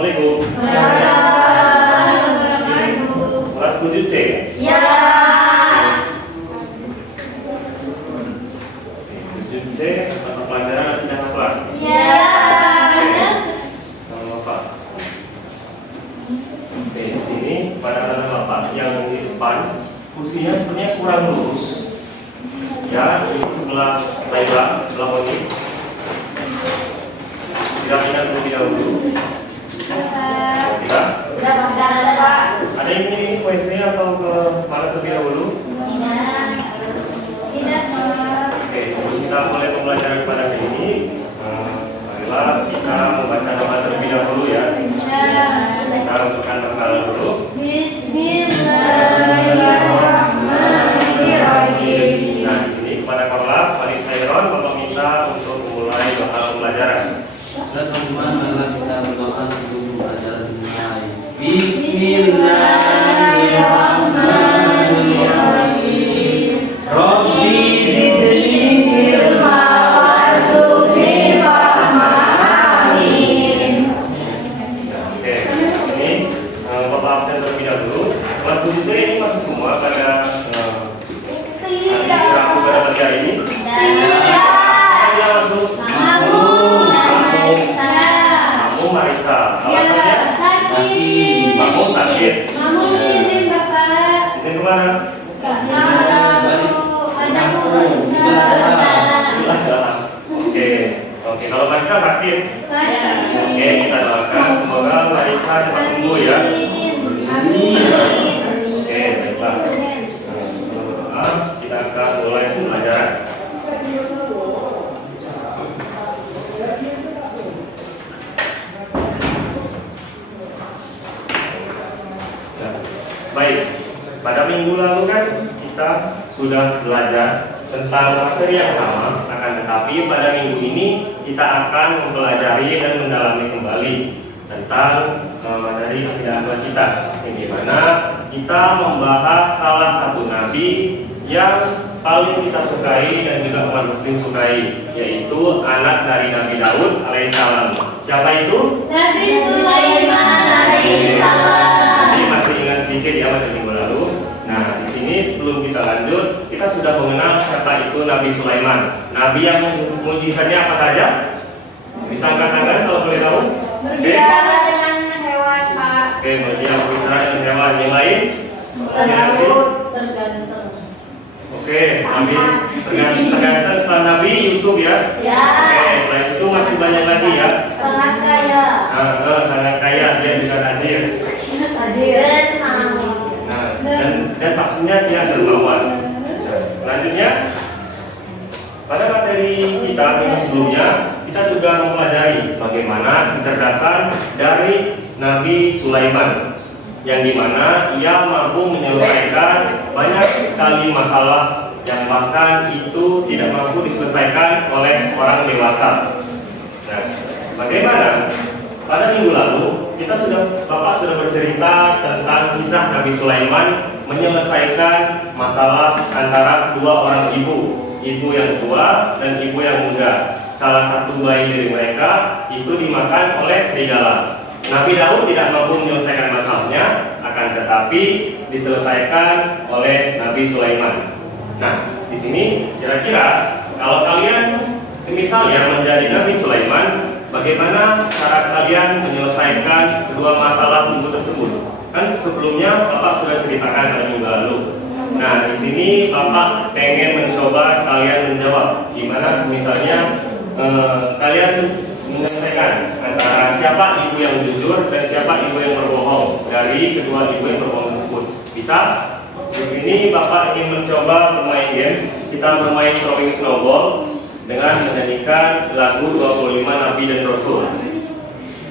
Assalamualaikum. Kelas 7C. Ya. 7C mata pelajaran tidak apa? Ya. Sama Bapak. Oke, di sini pada anak Bapak yang di depan kursinya sebenarnya kurang lurus. Ya, ini sebelah Laila, sebelah Moni. Tidak ingat terlebih dahulu. Tidak. Udah makan ada Pak. Ada yang ingin WC atau ke mana terlebih dahulu? Tidak Pak. Oke, sebelum kita mulai pembelajaran pada hari ini, marilah kita membaca nama terlebih dahulu ya. Kita masukkan basmalah dulu. Bismillahirrahmanirrahim. Nah, di sini kepada kelas Mari Khairon Bapak minta untuk memulai pembelajaran. Dan teman-teman, marilah kita berdoa sebelum pelajaran dimulai. Bismillahirrahmanirrahim. Rabbi zidni ilma warzuqni fahma. Amin. Oke, ini Bapak absen terlebih dahulu. Kelas 7C ini masih semua pada ragu pada pagi hari ini. Dia masuk Kamu Marisa. Alasannya Kamu sakit. izin Bapak. Izin kemana? Oke, kalau Marisa sakit. Oke, kita doakan semoga Marisa cepat sembuh ya. Oke, baiklah. Sebelum berdoa, kita akan mulai pembelajaran. Baik, pada minggu lalu kan kita sudah belajar tentang materi yang sama, akan tetapi pada minggu ini kita akan mempelajari dan mendalami kembali tentang materi akidah akhlak kita, yang dimana kita membahas salah satu nabi yang paling kita sukai dan juga umat muslim sukai, yaitu anak dari Nabi Daud alaihissalam. Siapa itu? Nabi Sulaiman alaihissalam. Ini masih ingat sedikit ya pada minggu lalu. Nah, di sini sebelum kita lanjut, kita sudah mengenal siapa itu Nabi Sulaiman. Nabi yang mujizatnya apa saja? Bisa angkat tangan kalau boleh tahu? Berbicara dengan hewan Pak. Oke, dia berbicara dengan hewan yang lain. Tergantung. Oke, Nabi tergantung setelah Nabi Yusuf ya. Ya. Oke, setelah itu masih banyak lagi ya. Sangat kaya. Sangat kaya, dia bisa hadir. Hadir. Nah, dan pastinya dia dermawan. Nah, selanjutnya pada materi kita minggu sebelumnya kita juga mempelajari bagaimana kecerdasan dari Nabi Sulaiman, yang dimana ia mampu menyelesaikan banyak sekali masalah yang bahkan itu tidak mampu diselesaikan oleh orang dewasa. Nah, bagaimana? Pada minggu lalu Bapak sudah bercerita tentang kisah Nabi Sulaiman menyelesaikan masalah antara dua orang ibu yang tua dan ibu yang muda. Salah satu bayi dari mereka itu dimakan oleh serigala. Nabi Daud tidak mampu menyelesaikan masalahnya, akan tetapi diselesaikan oleh Nabi Sulaiman. Nah, di sini kira-kira kalau kalian misalnya menjadi Nabi Sulaiman, bagaimana cara kalian menyelesaikan kedua masalah ibu tersebut? Kan sebelumnya Bapak sudah ceritakan pada minggu lalu. Nah, di sini Bapak pengen mencoba kalian menjawab gimana misalnya kalian menyelesaikan antara siapa ibu yang jujur dan siapa ibu yang berbohong dari kedua ibu yang berbohong tersebut. Bisa? Di sini Bapak ingin mencoba bermain games. Kita bermain throwing snowball dengan menyanyikan lagu 25 Nabi dan Rasul.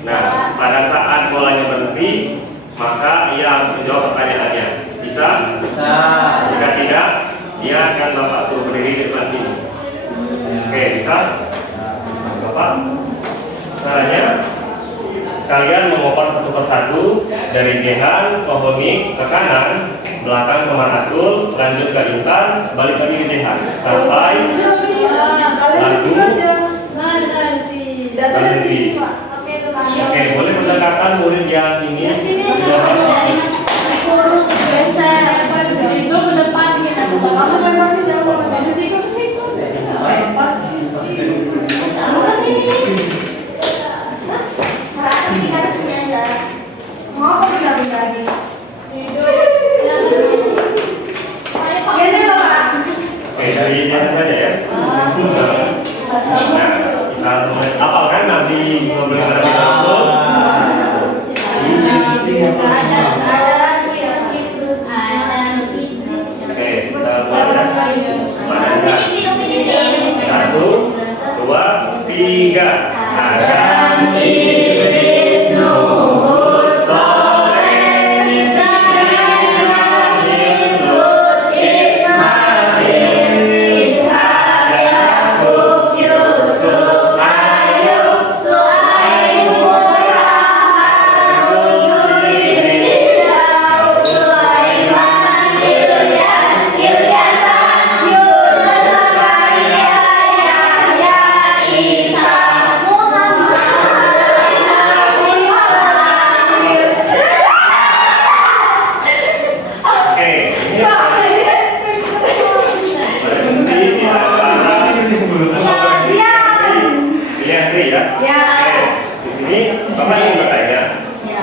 Nah, pada saat bolanya berhenti, maka ia harus menjawab pertanyaannya. Bisa? Bisa. Jika tidak, dia akan Bapak suruh berdiri di depan sini. Oke, bisa? Bapak? Caranya, kalian mengoper satu persatu dari Jehan ke Honi ke kanan, belakang ke Manatul, lanjut ke Intan, balik lagi ke Jehan sampai lagu berhenti. Oke, boleh pendekatan murid yang ingin menjawab. Itu ke depan kita buka. Kamu lempar di jauh. Kamu sih ke situ. Kamu ke sini. Harapkan kita ke sini aja. Mau apa pindah-pindah lagi? Gini loh, Pak. Oke, dari jasa saja ya. Nah, kita mulai apalkan Nabi Muhammad Nabi Rasul. Oke, kita mulai ya. Satu, dua, tiga. Adam iblis Nuhud Soleh Ibrahim Lut Ismail Ishak Yakub Yusuf Ayub Suaib Musa Harun Zulkifli Daud Sulaiman Ilyas Ilyasan Yunus Zakaria Yahya Isa Muhammad. Oke, ini berhenti di antara Liastri ya. Oke, di sini Bapak ingin bertanya,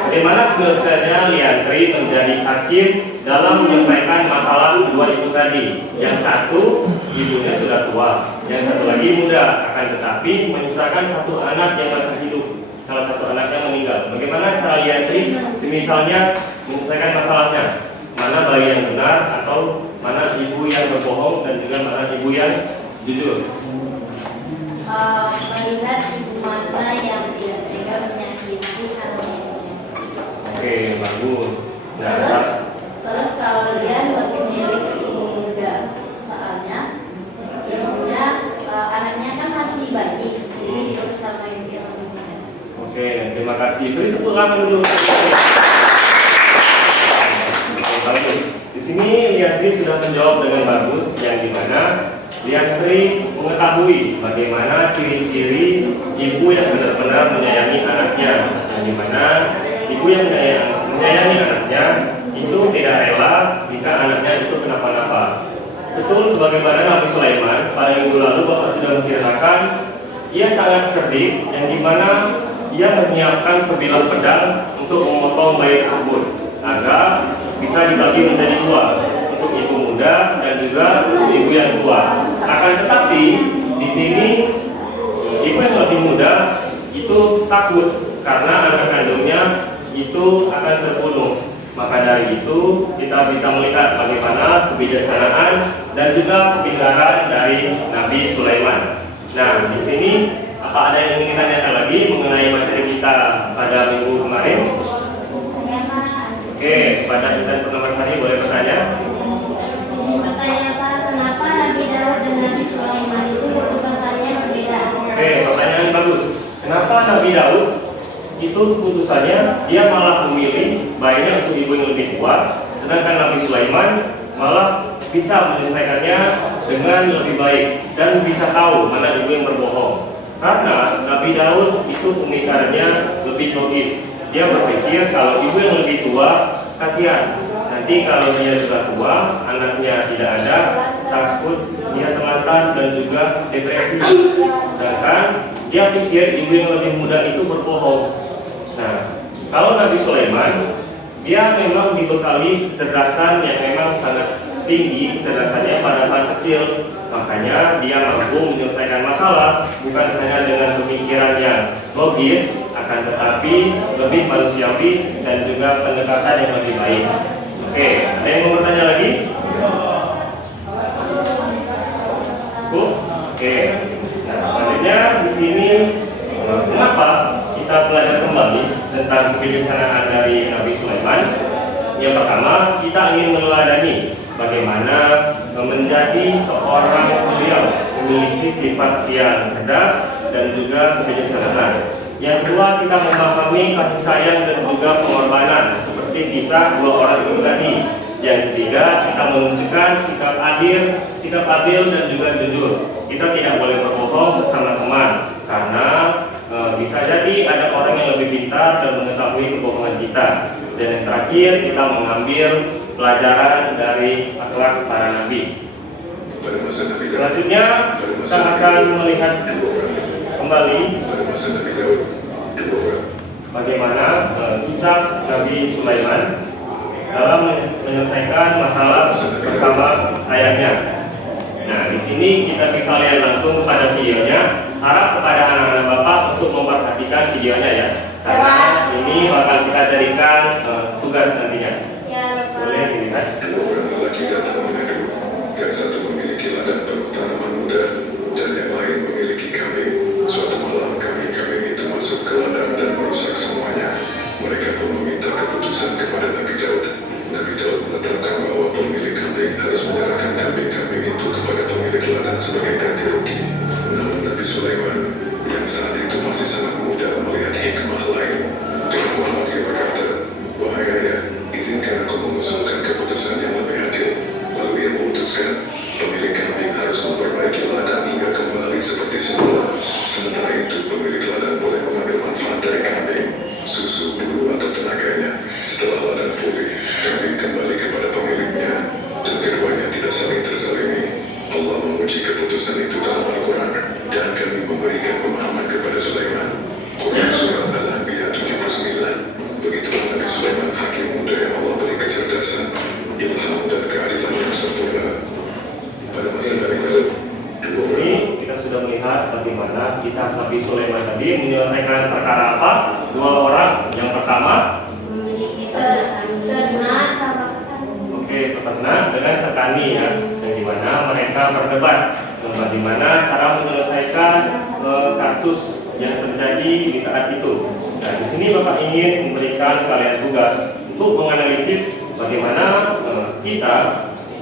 bagaimana sebenarnya Liantri menjadi hakim dalam menyelesaikan masalah kedua itu tadi? Yang satu ibunya sudah tua, yang satu lagi muda, akan tetapi menyisakan satu anak yang masih hidup, salah satu anaknya meninggal. Bagaimana cara Liantri semisalnya menyelesaikan masalahnya? Mana bayi yang benar atau mana ibu yang berbohong dan juga mana ibu yang jujur? Melihat ibu mana yang tidak tega menyakiti anaknya. Oke, bagus. Nah, Terus kalau dia lebih milih ke ibu muda, soalnya ibunya anaknya kan masih bayi, jadi diurus sama ibu yang lebih muda. oke, terima kasih. Beri tepuk tangan dulu. Bagus. Di sini Liantri sudah menjawab dengan bagus, yang dimana Liantri mengetahui bagaimana ciri-ciri ibu yang benar-benar menyayangi anaknya, yang dimana ibu yang menyayangi anaknya itu tidak rela jika anaknya itu kenapa-napa. Betul sebagaimana Nabi Sulaiman pada minggu lalu Bapak sudah menceritakan, ia sangat cerdik, yang dimana ia menyiapkan sebilah pedang untuk memotong bayi tersebut agar bisa dibagi menjadi dua, untuk ibu muda dan juga ibu yang tua. Akan tetapi di sini ibu yang lebih muda itu takut karena anak kandungnya itu akan terbunuh. Maka dari itu kita bisa melihat bagaimana kebijaksanaan dan juga kepintaran dari Nabi Sulaiman. Nah, di sini apa ada yang ingin ditanyakan lagi mengenai materi kita pada minggu kemarin? Oke, pada insan pertama sekali boleh bertanya. Bertanya Pak, kenapa Nabi Daud dan Nabi Sulaiman itu keputusannya berbeda? Oke, pertanyaan bagus. Kenapa Nabi Daud itu keputusannya dia malah memilih bayinya untuk ibu yang lebih tua, sedangkan Nabi Sulaiman malah bisa menyelesaikannya dengan lebih baik dan bisa tahu mana ibu yang berbohong. Karena Nabi Daud itu pemikirannya lebih logis. Dia berpikir kalau ibu yang lebih tua kasihan, nanti kalau dia sudah tua, anaknya tidak ada, takut dia terlantar dan juga depresi. Sedangkan dia pikir ibu yang lebih muda itu berbohong. Nah, kalau Nabi Sulaiman, dia memang dibekali kecerdasan yang memang sangat tinggi, kecerdasannya pada saat kecil. Makanya dia mampu menyelesaikan masalah bukan hanya dengan pemikirannya logis, akan tetapi lebih manusiawi dan juga pendekatan yang lebih baik. Oke, ada yang mau bertanya lagi? Bu? Oke. Nah, selanjutnya di sini mengapa kita belajar kembali tentang kebijaksanaan dari Nabi Sulaiman? Yang pertama, kita ingin meneladani bagaimana menjadi seorang beliau memiliki sifat yang cerdas dan juga kebijaksanaan. Yang kedua, kita memahami kasih sayang dan juga pengorbanan seperti kisah dua orang itu tadi. Yang ketiga, kita menunjukkan sikap adil dan juga jujur. Kita tidak boleh berbohong sesama teman karena bisa jadi ada orang yang lebih pintar dan mengetahui kebohongan kita. Dan yang terakhir, kita mengambil pelajaran dari akhlak para nabi. Pada masa Nabi Daud, Selanjutnya kita akan melihat kembali bagaimana kisah Nabi Sulaiman dalam menyelesaikan masalah bersama ayahnya. Nah, di sini kita bisa lihat langsung kepada videonya. Harap kepada anak-anak Bapak untuk memperhatikan videonya ya, karena ini bakal kita jadikan tugas nantinya. Ya, Boleh dilihat. dua orang lelaki datang mengadu. Yang satu memiliki ladang penuh tanaman muda dan yang lain memiliki kambing. Suatu malam kambing-kambing itu masuk ke ladang dan merusak semuanya. Mereka pun meminta keputusan kepada Nabi Daud. Nabi Daud menetapkan bahwa pemilik kambing harus menyerahkan kambing-kambing itu kepada pemilik ladang sebagai ganti rugi. Namun Nabi Sulaiman yang saat itu masih sangat muda melihat hikmah lain. Dengan hormat dia berkata, "Wahai ayah, izinkan aku mengusulkan keputusan yang lebih adil." Lalu ia memutuskan, pemilik kambing harus memperbaiki ladang hingga kembali seperti semula. Sementara itu pemilik ladang boleh mengambil manfaat dari kambing, susu, bulu atau tenaganya. Setelah ladang pulih, kambing kembali kepada pemiliknya dan keduanya tidak saling terzalimi. Allah memuji keputusan itu dalam Al-Quran dan kami memberikan pemahaman kepada Sulaiman. Quran Surat Al-Anbiya 79. Begitulah Nabi Sulaiman, hakim muda yang Allah beri kecerdasan, ilham dan keadilan yang sempurna. Pada masa Nabi Daud, Ini kita sudah melihat bagaimana kisah Nabi Sulaiman tadi menyelesaikan perkara apa? Dua orang. Yang pertama, memiliki ternak sama peternak dengan petani ya, yang dimana mereka berdebat bagaimana cara menyelesaikan kasus yang terjadi di saat itu. Nah, di sini Bapak ingin memberikan kalian tugas untuk menganalisis bagaimana kita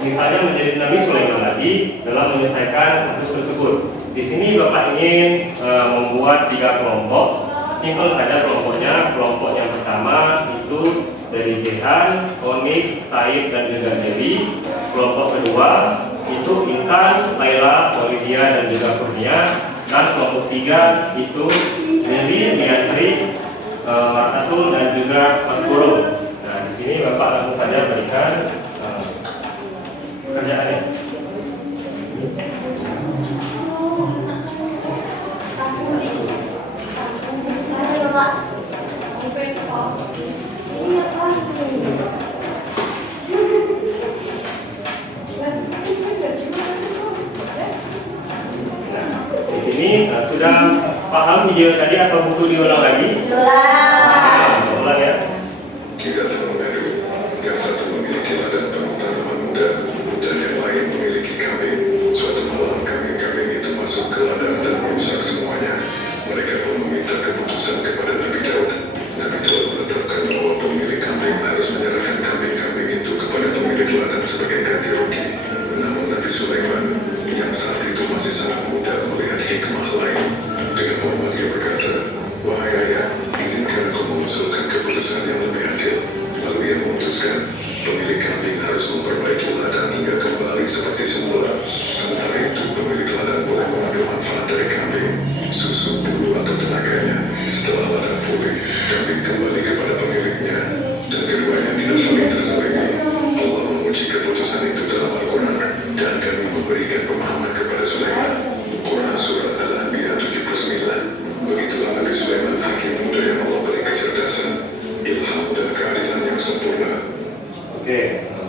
misalnya menjadi Nabi Sulaiman tadi dalam menyelesaikan kasus tersebut. Di sini Bapak ingin membuat 3 kelompok. Simpel saja kelompoknya. Kelompok yang pertama itu dari Jehan, Onik, Said, dan juga Jerry. Kelompok kedua itu Intan, Laila, Olivia, dan juga Kurnia. Dan kelompok 3 itu Jerry, Miantri, Martatul, dan juga Mas Guru. Nah, di sini Bapak langsung saja berikan pekerjaannya. Di sini sudah paham video tadi atau butuh diulang lagi? Ulang ya. kita telah mengadu. Yang satu memiliki ladang penuh tanaman muda dan yang lain memiliki kambing. Suatu malam kambing-kambing itu masuk ke ladang dan merusak semuanya. Mereka pun meminta keputusan kepada Nabi Daud. Nabi Daud menetapkan bahwa pemilik kambing harus menyerahkan kambing-kambing itu kepada pemilik ladang sebagai ganti rugi. Namun Nabi Sulaiman yang saat itu masih sangat muda melihat hikmah lain. Dengan hormat dia berkata, "Wahai ayah, izinkan aku mengusulkan keputusan yang lebih adil." Lalu ia memutuskan, pemilik kambing harus memperbaiki ladang hingga kembali seperti semula. Sementara itu pemilik ladang boleh mengambil manfaat dari kambing, susu, bulu atau tenaganya. Setelah ladang pulih, kambing kembali kepada pemiliknya dan keduanya tidak saling terzalimi. Allah memuji keputusan itu dalam Al-Quran dan kami memberikan pemahaman kepada Sulaiman. Quran Surat Al-Anbiya 79. Begitulah Nabi Sulaiman, hakim muda yang Allah beri kecerdasan, ilham dan keadilan yang sempurna. Oke,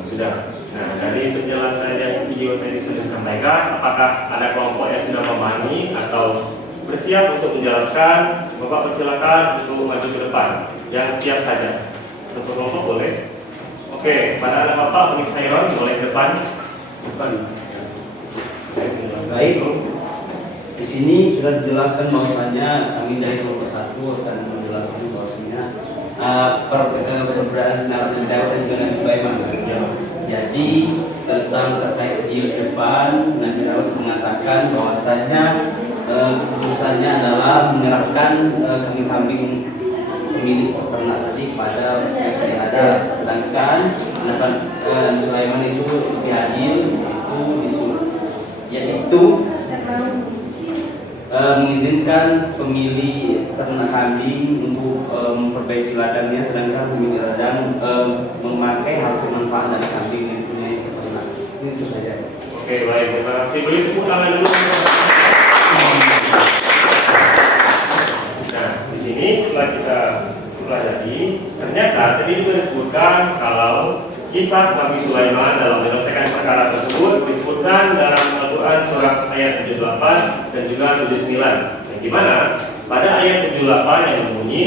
sudah. Nah, dari penjelasan yang video tadi sudah disampaikan, apakah ada kelompok yang sudah memahami atau bersiap untuk menjelaskan? Bapak persilakan untuk maju ke depan. Yang siap saja. Satu kelompok boleh. Oke, pada anak Bapak, Unik Sairon boleh ke depan. Depan. Baik. Di sini sudah dijelaskan bahwasanya kami dari kelompok 1 akan menjelaskan bahwasanya perbedaan Nabi Daud dan juga Nabi Sulaiman. Jadi tentang terkait video depan, Nabi Daud mengatakan bahwasanya keputusannya adalah menyerahkan kambing-kambing pemilik peternak tadi kepada yang ada. Sedangkan Nabi Sulaiman itu lebih adil, itu disuruh, yaitu mengizinkan menginginkan pemilik ternak kambing untuk memperbaiki ladangnya, sedangkan pemilik ladang memakai hasil manfaat dari kambing yang punya ternak. Itu saja. Oke, baik, terima kasih. Boleh tepuk tangan dulu. Nah, di sini setelah kita pelajari, ternyata tadi juga disebutkan kalau kisah Nabi Sulaiman dalam menyelesaikan perkara tersebut disebutkan dalam Al-Quran surah ayat 78 dan juga 79. Yang dimana pada ayat 78 yang berbunyi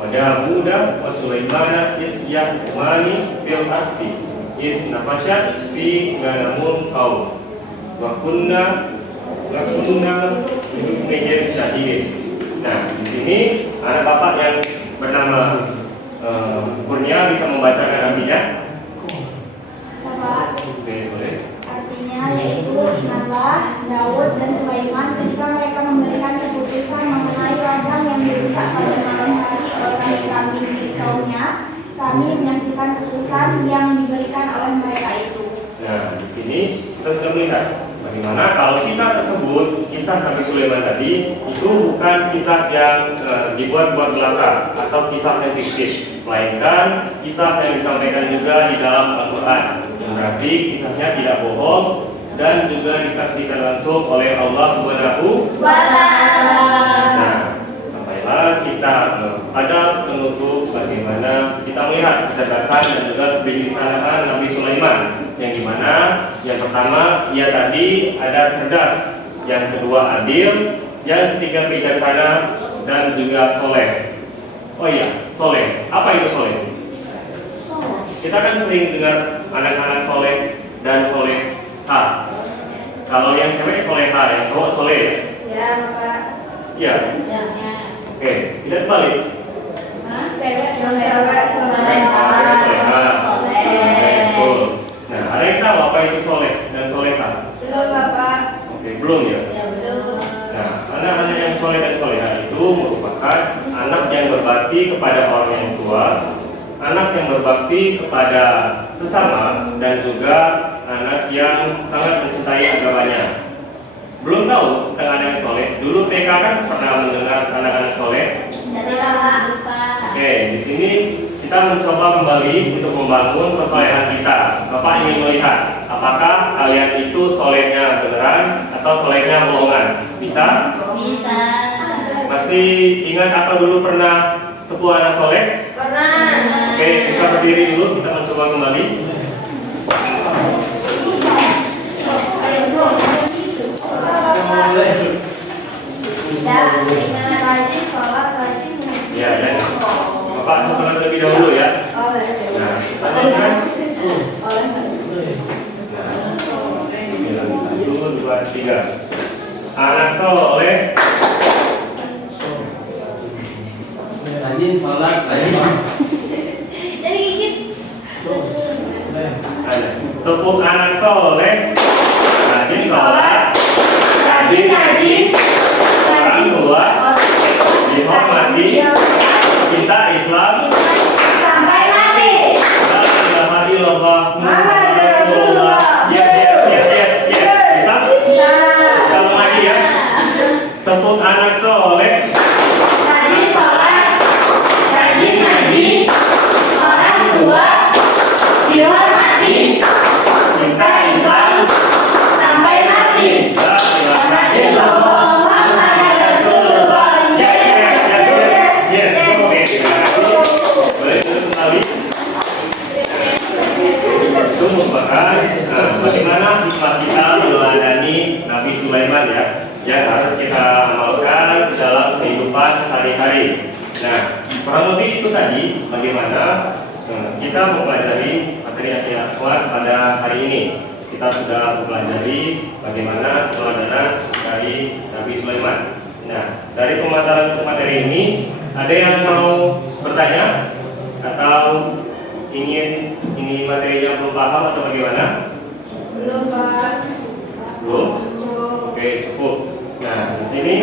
Wadahuda wa Sulaimana is yahmani fil arsi is nafashat fi ganamun kaum wa kunna mejer syahidin. Nah, di sini ada bapak yang bernama Kurnia bisa membacakan artinya. Sama. Oke, boleh. Artinya yaitu ingatlah Daud dan Sulaiman ketika mereka memberikan keputusan mengenai ladang yang dirusak pada malam hari oleh kambing-kambing milik kaumnya. Kami menyaksikan keputusan yang diberikan oleh mereka itu. Nah, di sini kita sudah melihat bagaimana kalau kisah tersebut, kisah Nabi Sulaiman tadi itu bukan kisah yang dibuat-buat belaka atau kisah yang fiktif, melainkan kisah yang disampaikan juga di dalam Al-Quran. Yang berarti kisahnya tidak bohong dan juga disaksikan langsung oleh Allah Subhanahu wa Ta'ala. Nah, sampailah kita ada penutup bagaimana kita melihat kecerdasan dan juga kebijaksanaan Nabi Sulaiman. Yang dimana yang pertama ia tadi ada cerdas, yang kedua adil, yang ketiga bijaksana dan juga soleh. Oh iya, soleh. Apa itu soleh? Kita kan sering dengar anak-anak soleh dan soleha. Kalau yang cewek soleha, yang cowok soleh. Ya, Bapak. Iya. Ya. Oke, tidak balik. Cewek soleha. Betul. Nah, ada yang tahu apa itu soleh dan soleha? Belum, Bapak. Oke, belum ya. Ya, belum. Nah, anak-anak yang soleh dan soleha itu merupakan anak yang berbakti kepada orang yang tua, anak yang berbakti kepada sesama, dan juga anak yang sangat mencintai agamanya. Belum tahu tentang anak yang soleh. Dulu TK kan pernah mendengar anak-anak soleh. Jadi Bapak. Oke, di sini kita mencoba kembali untuk membangun kesolehan kita. Bapak ingin melihat apakah kalian itu solehnya beneran atau solehnya bohongan. Bisa? Bisa. Masih ingat atau dulu pernah ketemu anak soleh? Pernah. Oke, bisa berdiri dulu. Kita mencoba kembali. Tidak, dengan rajin, sholat rajin. Ya, dan Bapak coba terlebih dahulu ya. Nah, selanjutnya. Nah, 1, 2, 3. Anak soleh. Rajin sholat, rajin. Jadi gigit. Tepuk anak soleh. Rajin sholat. Rajin ngaji. Orang tua. Dihormati. Cinta Islam. Sampai mati. La ilaha illallah Muhammad Rasulullah. Yes. Bisa? Ulang lagi ya. Tepuk anak soleh. Rajin sholat, rajin ngaji, orang tua, dihormati, cinta Islam, sampai mati. La ilaha Illallah Muhammad Rasulullah. Yes. Oke. Boleh duduk kembali. Itu merupakan bagaimana hikmah kita meneladani Nabi Sulaiman ya, yang harus kita amalkan dalam kehidupan sehari-hari. Nah, kurang lebih itu tadi bagaimana kita mempelajari materi akhirat pada hari ini. Kita sudah mempelajari bagaimana keteladanan dari Nabi Sulaiman. Nah, dari pemaparan materi ini, ada yang mau bertanya atau ingin ini materinya belum paham atau bagaimana? Belum, Pak. Belum? Oke, cukup. Nah, di sini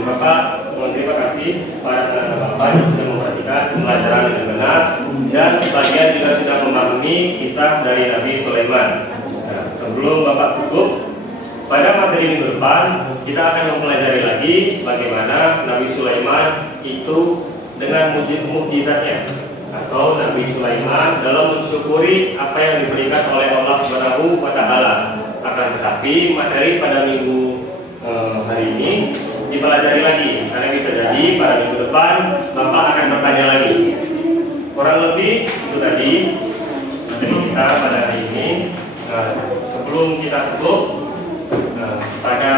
Bapak terima kasih pada Bapak yang sudah memperhatikan pelajaran dengan benar dan sebagian juga sudah memahami kisah dari Nabi Sulaiman. Nah, sebelum Bapak tutup, pada materi materi minggu depan kita akan mempelajari lagi bagaimana Nabi Sulaiman itu dengan mukjizatnya, atau Nabi Sulaiman dalam mensyukuri apa yang diberikan oleh Allah Subhanahu wa Ta'ala. Akan tetapi materi pada minggu hari ini dipelajari lagi, karena bisa jadi pada minggu depan Bapak akan bertanya lagi. Kurang lebih itu tadi materi kita pada hari ini. Sebelum kita tutup, pada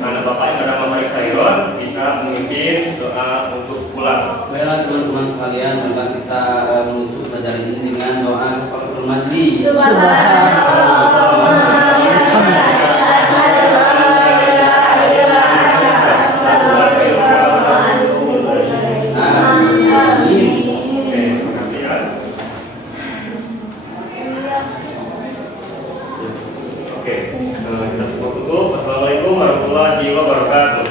anak Bapak yang bernama Marik Sayron bisa memimpin doa untuk pulang. Baiklah teman-teman sekalian, maka kita menutup pelajaran ini dengan doa kafaratul majlis. Oke, kita tutup. Assalamualaikum warahmatullahi wabarakatuh.